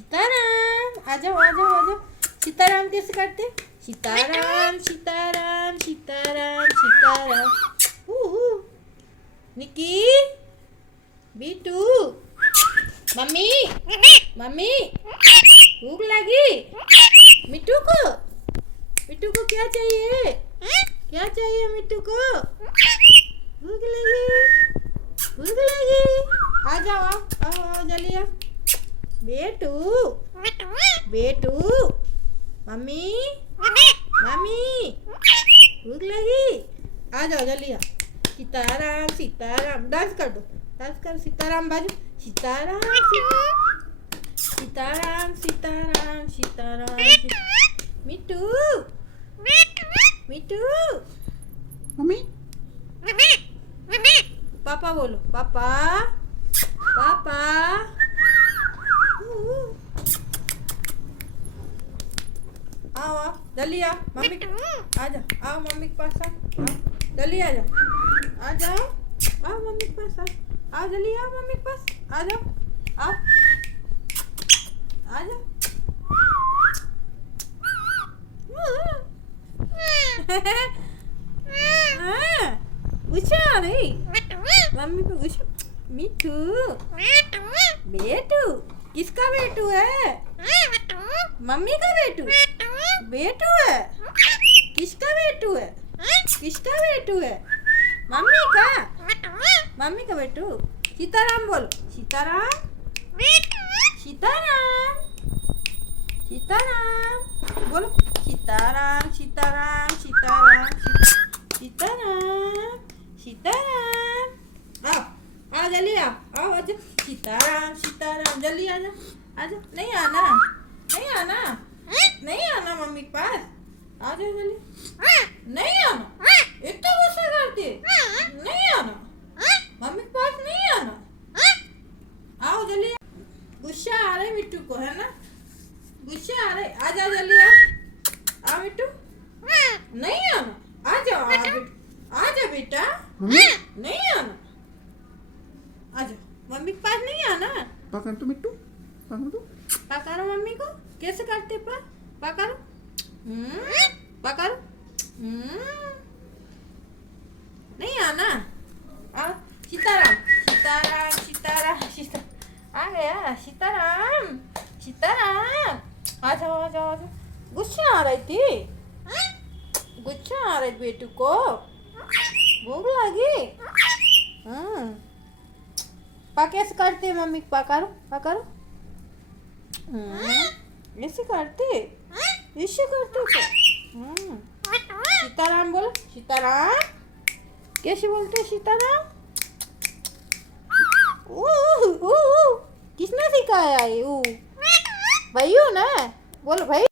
सीताराम आ जाओ आ जाओ आ जाओ। सीताराम कैसे करते? सीताराम सीताराम सीताराम सीताराम। निकी बिट्टू मम्मी मम्मी भूख लगी। मिट्टू को क्या चाहिए? क्या चाहिए मिट्टू को? भूख लगी। आ जाओ आओ आओ जल्दी आओ। बेटू मम्मी भूख लगी। आ जाओ जल्दी आओ। सीताराम सीताराम डांस कर दो। डांस कर सीताराम बाजू। सीताराम सीताराम सीताराम सीताराम। मिट्टू मम्मी पापा बोलो पापा पापा। आओ आओ जल्दी आओ मम्मी आ जाओ। आओ मम्मी के पास आओ जल्दी आ जाओ। आ जाओ आओ मम्मी के पास आओ जल्दी आओ मम्मी के पास आ जाओ। आओ आ जाओ। गुस्सा आ रही मम्मी को गुस्सा। मिट्टू बेटू किसका बेटू है? मम्मी का बेटू बेटू है। किसका बेटू है? किसका बेटू है? मम्मी का बेटू। सीताराम बोलो सीताराम सीताराम सीताराम बोलो सीताराम सीताराम सीताराम सीताराम सीताराम। आओ आओ जल्दी आओ आओ अच्छा। सीताराम सीताराम जल्दी आ जाओ आ जाओ। नहीं आना मम्मी के पास। आ जाओ जल्दी। नहीं आना इतना गुस्सा करती है। नहीं आना मम्मी के पास नहीं आना। आओ जल्दी। गुस्सा आ रहा है मिट्टू को है ना? गुस्सा आ रहा है। आ जाओ जल्दी आओ मिट्टू। नहीं आना आ जाओ आ जाओ बेटा। नहीं आना आ जाओ मम्मी के पास नहीं आना। पकड़ तो मिट्टू पकड़ो मम्मी को। कैसे करते पकड़ो पकड़ो। नहीं आना। आओ सीताराम सीताराम सीताराम सीताराम आ गया। सीताराम आ जाओ आ जाओ आ जाओ। गुस्सा आ रही थी बेटू को। भूख लगी। कैसे करते मम्मी पकड़ो ऐसे करते सीताराम बोलो सीताराम। कैसे बोलते सीताराम? किसने सिखाया ये? भैया ना बोलो भाई।